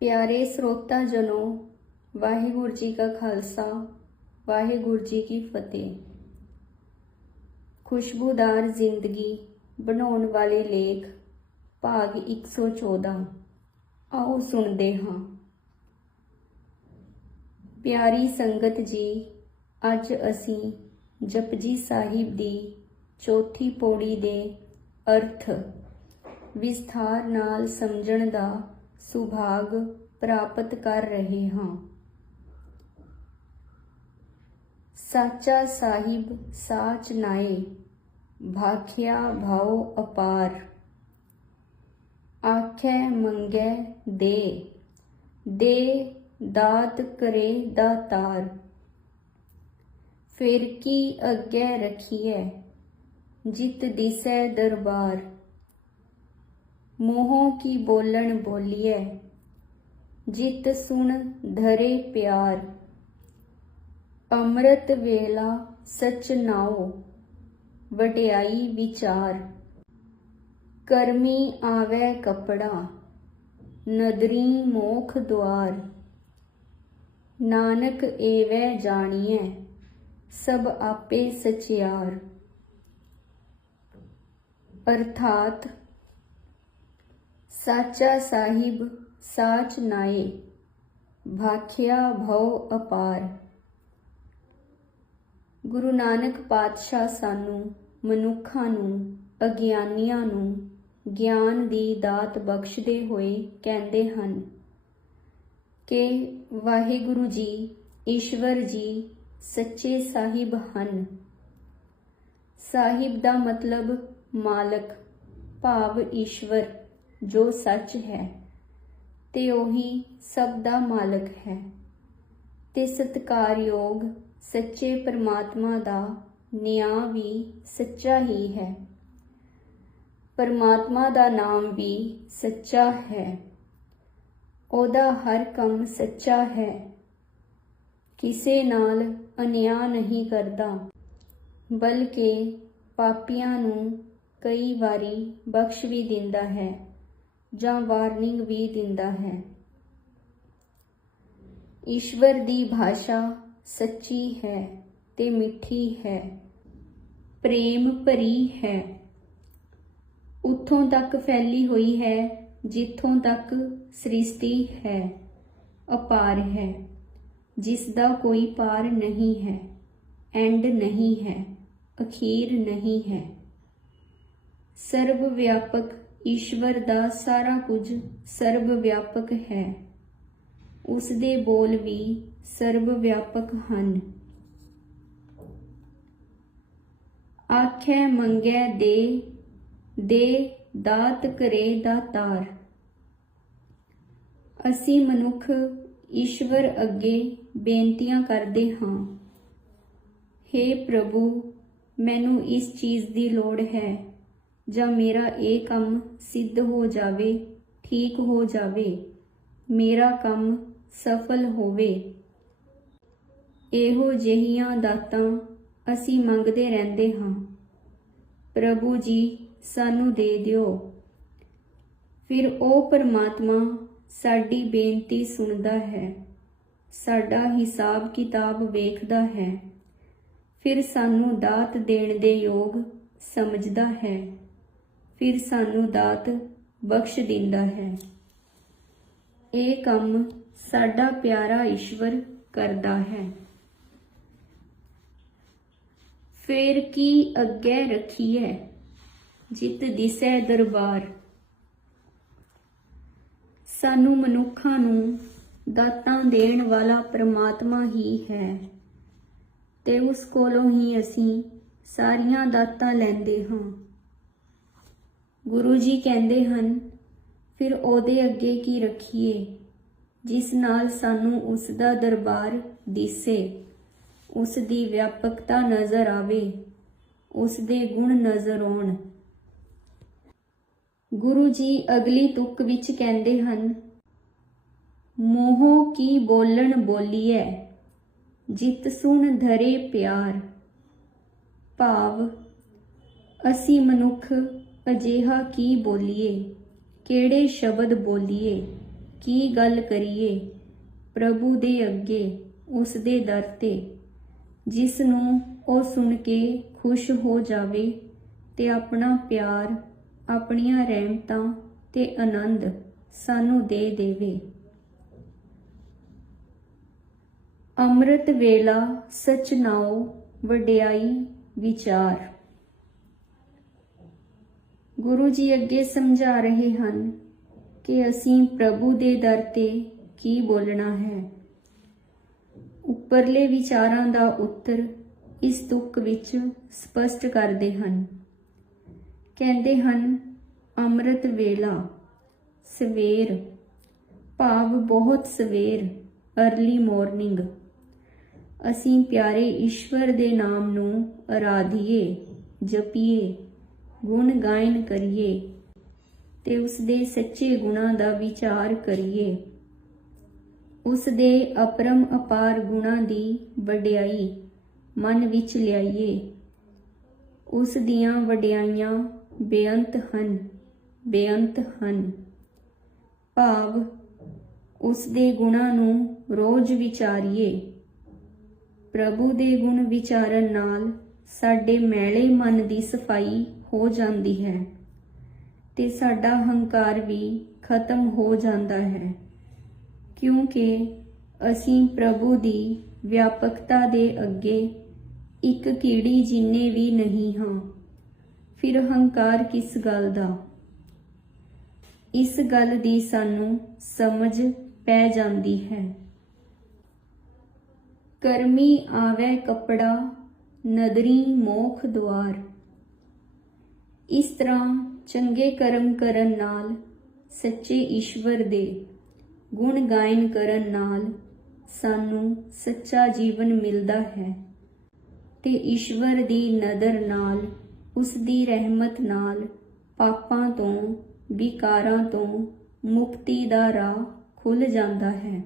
प्यारे श्रोता जनों, वाहिगुरु जी का खालसा, वाहिगुरु जी की फतेह। खुशबूदार जिंदगी बनाने वाले लेख भाग 114। आओ सुनते हाँ। प्यारी संगत जी, अज असी जपजी साहिब दी चौथी पौड़ी दे अर्थ विस्तार नाल समझण दा सुभाग प्राप्त कर रहे हाँ। साचा साहिब साच नाए, भाख्या भाव अपार। आखै मंगै दे, दे दात करे दातार। फिर की अग्गै रखिए, जित दिसै दरबार। मोहों की बोलन बोलिए, जित सुन धरे प्यार। अमृत वेला सच नाओ, वड्याई विचार। कर्मी आवे कपड़ा, नदरी मोख द्वार। नानक एवै जानिए, सब आपे सचियार। अर्थात साचा साहिब साच नाए, भाख्या भव अपार। गुरु नानक पातशाह सानू मनुखां नू अगियानियां नू ज्ञान दी दात बख्शदे होए कहंदे हन कि वाहिगुरु जी ईश्वर जी सच्चे साहिब हन। साहिब दा मतलब मालक भाव ईश्वर जो सच है ते ओही सब दा मालक है ते सत्कारयोग सच्चे परमात्मा दा न्याय भी सच्चा ही है। परमात्मा दा नाम भी सच्चा है, ओदा हर काम सच्चा है। किसे नाल अन्याय नहीं करदा, बल्कि पापियां नू कई वारी बख्श भी दिंदा है जां वार्निंग भी दिंदा है। ईश्वर दी भाषा सच्ची है ते मिठी है, प्रेम भरी है। उत्थों तक फैली हुई है जिथों तक सृष्टि है। अपार है, जिसदा कोई पार नहीं है, एंड नहीं है, अखीर नहीं है। सर्वव्यापक ईश्वर दा सारा कुछ सर्वव्यापक है, उसदे बोल भी सर्वव्यापक हन। आखै मंगै दे, दे दात करे दातार। असी मनुख ईश्वर अगे बेनतियां करदे हां, हे प्रभु मैनू इस चीज़ दी लोड़ है, जां मेरा ये काम सिद्ध हो जावे, ठीक हो जावे, मेरा काम सफल होवे। एहो जिहियां दातां असी मंगदे रहिंदे हां। प्रभु जी सानू दे दिओ। फिर ओ परमात्मा साडी बेनती सुनदा है, साडा हिसाब किताब वेखदा है, फिर सानू दात देण दे योग समझदा है, फिर सानू दात बख्श दिंदा है। ये काम साडा प्यारा ईश्वर करदा है। फिर की अग्गै रखिए, जित दिसै दरबार। सानू मनुखां नू दातां देण वाला परमात्मा ही है ते उस कोलों ही असी सारियां दातां लैंदे हां। गुरु जी कहंदे हन, फिर ओदे अगे की रखिए जिस नाल सानू उसदा दरबार दिसे, उसदी व्यापकता नज़र आवे, उसदे गुण नज़र आउण। गुरु जी अगली तुक विच कहंदे हन, मोहों की बोलन बोलिए, जित सुन धरे प्यार। भाव असी मनुख अजिहा की बोलीए, किहड़े शब्द बोलीए ਕੀ ਗੱਲ ਕਰੀਏ ਪ੍ਰਭੂ ਦੇ ਅੱਗੇ, ਉਸ ਦੇ ਦਰ ਤੇ, ਜਿਸ ਨੂੰ ਉਹ ਸੁਣ ਕੇ ਖੁਸ਼ ਹੋ ਜਾਵੇ ਤੇ ਆਪਣਾ ਪਿਆਰ, ਆਪਣੀਆਂ ਰਹਿਮਤਾਂ ਤੇ ਆਨੰਦ ਸਾਨੂੰ ਦੇ ਦੇਵੇ। ਅੰਮ੍ਰਿਤ ਵੇਲਾ ਸਚ ਨਾਉ ਵਡਿਆਈ ਵਿਚਾਰ। ਗੁਰੂ ਜੀ ਅੱਗੇ ਸਮਝਾ ਰਹੇ ਹਨ ਕਿ ਅਸੀਂ ਪ੍ਰਭੂ ਦੇ ਦਰ ਤੇ ਕੀ ਬੋਲਣਾ ਹੈ। ਉੱਪਰਲੇ ਵਿਚਾਰਾਂ ਦਾ ਉੱਤਰ ਇਸ ਤੁਕ ਵਿੱਚ ਸਪਸ਼ਟ ਕਰਦੇ ਹਨ। ਕਹਿੰਦੇ ਹਨ, ਅੰਮ੍ਰਿਤ ਵੇਲਾ, ਸਵੇਰ, ਭਾਵ ਬਹੁਤ ਸਵੇਰ, ਅਰਲੀ ਮਾਰਨਿੰਗ। ਅਸੀਂ ਪਿਆਰੇ ਈਸ਼ਵਰ ਦੇ ਨਾਮ ਨੂੰ ਅਰਾਧੀਏ, ਜਪੀਏ, ਗੁਣ ਗਾਇਨ ਕਰੀਏ ਤੇ ਉਸ ਦੇ ਸੱਚੇ ਗੁਣਾਂ ਦਾ ਵਿਚਾਰ ਕਰੀਏ। ਉਸ ਦੇ ਅਪਰਮ ਅਪਾਰ ਗੁਣਾਂ ਦੀ ਵਡਿਆਈ ਮਨ ਵਿੱਚ ਲਿਆਈਏ। ਉਸ ਦੀਆਂ ਵਡਿਆਈਆਂ ਬੇਅੰਤ ਹਨ, ਬੇਅੰਤ ਹਨ। ਭਾਵ ਉਸ ਦੇ ਗੁਣਾਂ ਨੂੰ ਰੋਜ਼ ਵਿਚਾਰੀਏ। ਪ੍ਰਭੂ ਦੇ ਗੁਣ ਵਿਚਾਰਨ ਨਾਲ ਸਾਡੇ ਮੈਲੇ ਮਨ ਦੀ ਸਫਾਈ ਹੋ ਜਾਂਦੀ ਹੈ ਤੇ ਸਾਡਾ ਹੰਕਾਰ ਵੀ ਖਤਮ ਹੋ ਜਾਂਦਾ ਹੈ, ਕਿਉਂਕਿ ਅਸੀਂ ਪ੍ਰਭੂ ਦੀ ਵਿਆਪਕਤਾ ਦੇ ਅੱਗੇ ਇੱਕ ਕੀੜੀ ਜਿੰਨੇ ਵੀ ਨਹੀਂ ਹਾਂ। ਫਿਰ ਹੰਕਾਰ ਕਿਸ ਗੱਲ ਦਾ? ਇਸ ਗੱਲ ਦੀ ਸਾਨੂੰ ਸਮਝ ਪੈ ਜਾਂਦੀ ਹੈ। ਕਰਮੀ ਆਵੈ ਕੱਪੜਾ, ਨਦਰੀ ਮੋਖ ਦੁਆਰ। ਇਸ ਤਰ੍ਹਾਂ ਚੰਗੇ ਕਰਮ ਕਰਨ ਨਾਲ, ਸੱਚੇ ਈਸ਼ਵਰ ਦੇ ਗੁਣ ਗਾਇਨ ਕਰਨ ਨਾਲ ਸਾਨੂੰ ਸੱਚਾ ਜੀਵਨ ਮਿਲਦਾ ਹੈ ਤੇ ਈਸ਼ਵਰ ਦੀ ਨਦਰ ਨਾਲ, ਉਸ ਦੀ ਰਹਿਮਤ ਨਾਲ ਪਾਪਾਂ ਤੋਂ, ਵਿਕਾਰਾਂ ਤੋਂ ਮੁਕਤੀ ਦਾ ਰਾਹ ਖੁੱਲ੍ਹ ਜਾਂਦਾ ਹੈ।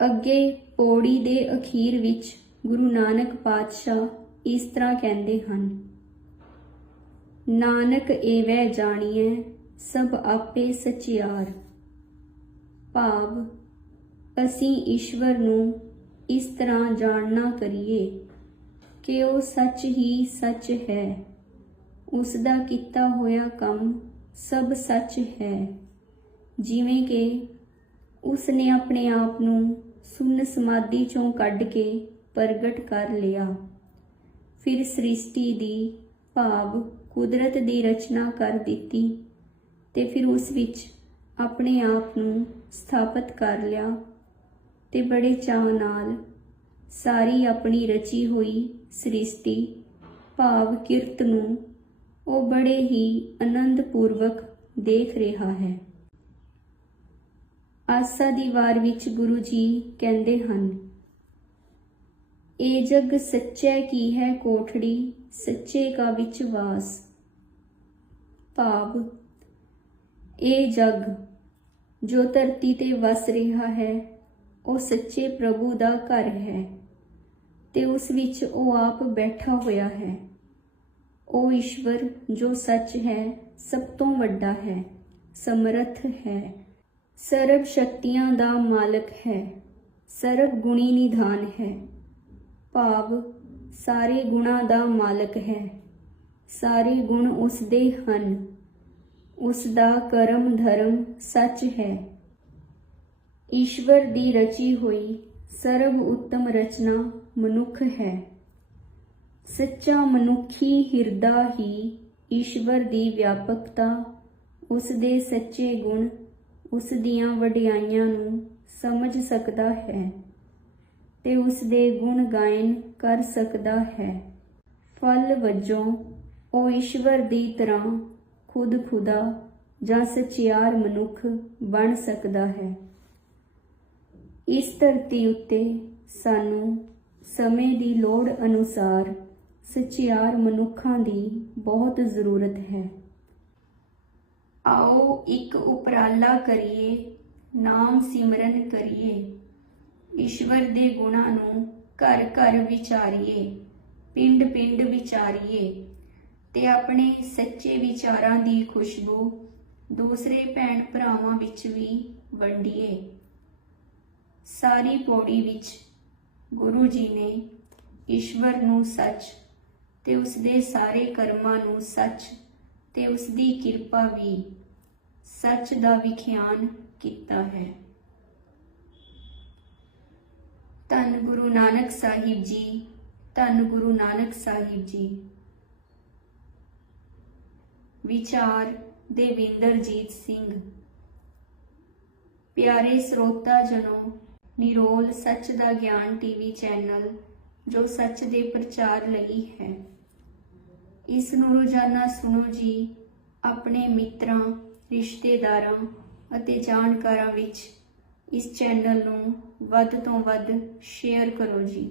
ਅੱਗੇ ਪੌੜੀ ਦੇ ਅਖੀਰ ਵਿੱਚ ਗੁਰੂ ਨਾਨਕ ਪਾਤਸ਼ਾਹ ਇਸ ਤਰ੍ਹਾਂ ਕਹਿੰਦੇ ਹਨ, ਨਾਨਕ ਏਵੈ ਜਾਣੀਐ ਸਭ ਆਪੇ ਸਚਿਆਰ। ਭਾਵ ਅਸੀਂ ਈਸ਼ਵਰ ਨੂੰ ਇਸ ਤਰ੍ਹਾਂ ਜਾਣਨਾ ਕਰੀਏ ਕਿ ਉਹ ਸੱਚ ਹੀ ਸੱਚ ਹੈ। ਉਸ ਦਾ ਕੀਤਾ ਹੋਇਆ ਕੰਮ ਸਭ ਸੱਚ ਹੈ। ਜਿਵੇਂ ਕਿ ਉਸ ਨੇ ਆਪਣੇ ਆਪ ਨੂੰ ਸੁੰਨ ਸਮਾਧੀ ਚੋਂ ਕੱਢ ਕੇ ਪ੍ਰਗਟ ਕਰ ਲਿਆ। ਫਿਰ ਸ੍ਰਿਸ਼ਟੀ ਦੀ, ਭਾਵ ਕੁਦਰਤ ਦੀ ਰਚਨਾ ਕਰ ਦਿੱਤੀ ਤੇ ਫਿਰ ਉਸ ਵਿੱਚ ਆਪਣੇ ਆਪ ਨੂੰ ਸਥਾਪਿਤ ਕਰ ਲਿਆ ਤੇ ਬੜੇ ਚਾਅ ਨਾਲ ਸਾਰੀ ਆਪਣੀ ਰਚੀ ਹੋਈ ਸ੍ਰਿਸ਼ਟੀ, ਭਾਵ ਕਿਰਤ ਨੂੰ ਉਹ ਬੜੇ ਹੀ ਆਨੰਦ ਪੂਰਵਕ ਦੇਖ ਰਿਹਾ ਹੈ। ਆਸਾ ਦੀ ਵਾਰ ਵਿੱਚ ਗੁਰੂ ਜੀ ਕਹਿੰਦੇ ਹਨ, ਏ ਜਗ ਸੱਚੈ ਕੀ ਹੈ ਕੋਠੜੀ, ਸੱਚੇ ਕਾ ਵਿੱਚ ਵਾਸ। ਭਾਵ ਇਹ ਜਗ ਜੋ ਧਰਤੀ ਤੇ ਵਸ ਰਿਹਾ ਹੈ, ਉਹ ਸੱਚੇ ਪ੍ਰਭੂ ਦਾ ਘਰ ਹੈ ਤੇ ਉਸ ਵਿੱਚ ਉਹ ਆਪ ਬੈਠਾ ਹੋਇਆ ਹੈ। ਉਹ ਈਸ਼ਵਰ ਜੋ ਸੱਚ ਹੈ, ਸਭ ਤੋਂ ਵੱਡਾ ਹੈ, ਸਮਰੱਥ ਹੈ, ਸਰਬ ਸ਼ਕਤੀਆਂ ਦਾ ਮਾਲਕ ਹੈ, ਸਰਬ ਗੁਣੀ ਨਿਧਾਨ ਹੈ। ਭਾਵ ਸਾਰੇ ਗੁਣਾਂ ਦਾ ਮਾਲਕ ਹੈ। ਸਾਰੇ ਗੁਣ ਉਸ ਦੇ ਹਨ। ਉਸ ਦਾ ਕਰਮ ਧਰਮ ਸੱਚ ਹੈ। ਈਸ਼ਵਰ ਦੀ ਰਚੀ ਹੋਈ ਸਰਬ ਉੱਤਮ ਰਚਨਾ ਮਨੁੱਖ ਹੈ। ਸੱਚਾ ਮਨੁੱਖੀ ਹਿਰਦਾ ਹੀ ਈਸ਼ਵਰ ਦੀ ਵਿਆਪਕਤਾ, ਉਸ ਦੇ ਸੱਚੇ ਗੁਣ, ਉਸ ਦੀਆਂ ਵਡਿਆਈਆਂ ਨੂੰ ਸਮਝ ਸਕਦਾ ਹੈ ਤੇ ਉਸ ਦੇ ਗੁਣ ਗਾਇਨ ਕਰ ਸਕਦਾ ਹੈ। ਫਲ ਵਜੋਂ ਉਹ ਈਸ਼ਵਰ ਦੀ ਤਰ੍ਹਾਂ ਖੁਦ ਖੁਦਾ ਜਾਂ ਸਚਿਆਰ ਮਨੁੱਖ ਬਣ ਸਕਦਾ ਹੈ। ਇਸ ਧਰਤੀ ਉੱਤੇ ਸਾਨੂੰ ਸਮੇਂ ਦੀ ਲੋੜ ਅਨੁਸਾਰ ਸਚਿਆਰ ਮਨੁੱਖਾਂ ਦੀ ਬਹੁਤ ਜ਼ਰੂਰਤ ਹੈ। ਆਓ ਇੱਕ ਉਪਰਾਲਾ ਕਰੀਏ, ਨਾਮ ਸਿਮਰਨ ਕਰੀਏ, ਈਸ਼ਵਰ ਦੇ ਗੁਣਾਂ ਨੂੰ ਘਰ ਘਰ ਵਿਚਾਰੀਏ, ਪਿੰਡ ਪਿੰਡ ਵਿਚਾਰੀਏ ਤੇ ਆਪਣੇ ਸੱਚੇ ਵਿਚਾਰਾਂ ਦੀ ਖੁਸ਼ਬੂ ਦੂਸਰੇ ਭੈਣ ਭਰਾਵਾਂ ਵਿੱਚ ਵੀ ਵੰਡੀਏ। ਸਾਰੀ ਪੌੜੀ ਵਿੱਚ ਗੁਰੂ ਜੀ ਨੇ ਈਸ਼ਵਰ ਨੂੰ ਸੱਚ ਤੇ ਉਸ ਦੇ ਸਾਰੇ ਕਰਮਾਂ ਨੂੰ ਸੱਚ ਤੇ ਉਸ ਦੀ ਕਿਰਪਾ ਵੀ ਸੱਚ ਦਾ ਵਿਖਿਆਨ ਕੀਤਾ ਹੈ। ਧੰਨ ਗੁਰੂ ਨਾਨਕ ਸਾਹਿਬ ਜੀ, ਧੰਨ ਗੁਰੂ ਨਾਨਕ ਸਾਹਿਬ ਜੀ। ਵਿਚਾਰ ਦੇਵਿੰਦਰਜੀਤ ਸਿੰਘ। ਪਿਆਰੇ ਸਰੋਤਾ ਜਨੋ, ਨਿਰੋਲ ਸੱਚ ਦਾ ਗਿਆਨ ਟੀਵੀ ਚੈਨਲ ਜੋ ਸੱਚ ਦੇ ਪ੍ਰਚਾਰ ਲਈ ਹੈ, ਇਸ ਨੂੰ ਰੋਜ਼ਾਨਾ ਸੁਣੋ ਜੀ। ਆਪਣੇ ਮਿੱਤਰਾਂ, ਰਿਸ਼ਤੇਦਾਰਾਂ ਅਤੇ ਜਾਣਕਾਰਾਂ ਵਿੱਚ ਇਸ ਚੈਨਲ ਨੂੰ ਵੱਧ ਤੋਂ ਵੱਧ ਸ਼ੇਅਰ ਕਰੋ ਜੀ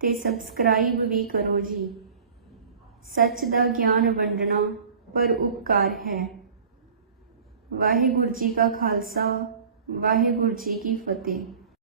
ਤੇ ਸਬਸਕ੍ਰਾਈਬ ਵੀ ਕਰੋ ਜੀ। ਸੱਚ ਦਾ ਗਿਆਨ ਵੰਡਣਾ ਪਰ ਉਪਕਾਰ ਹੈ। ਵਾਹਿਗੁਰੂ ਜੀ ਕਾ ਖਾਲਸਾ, ਵਾਹਿਗੁਰੂ ਜੀ ਕੀ ਫਤਿਹ।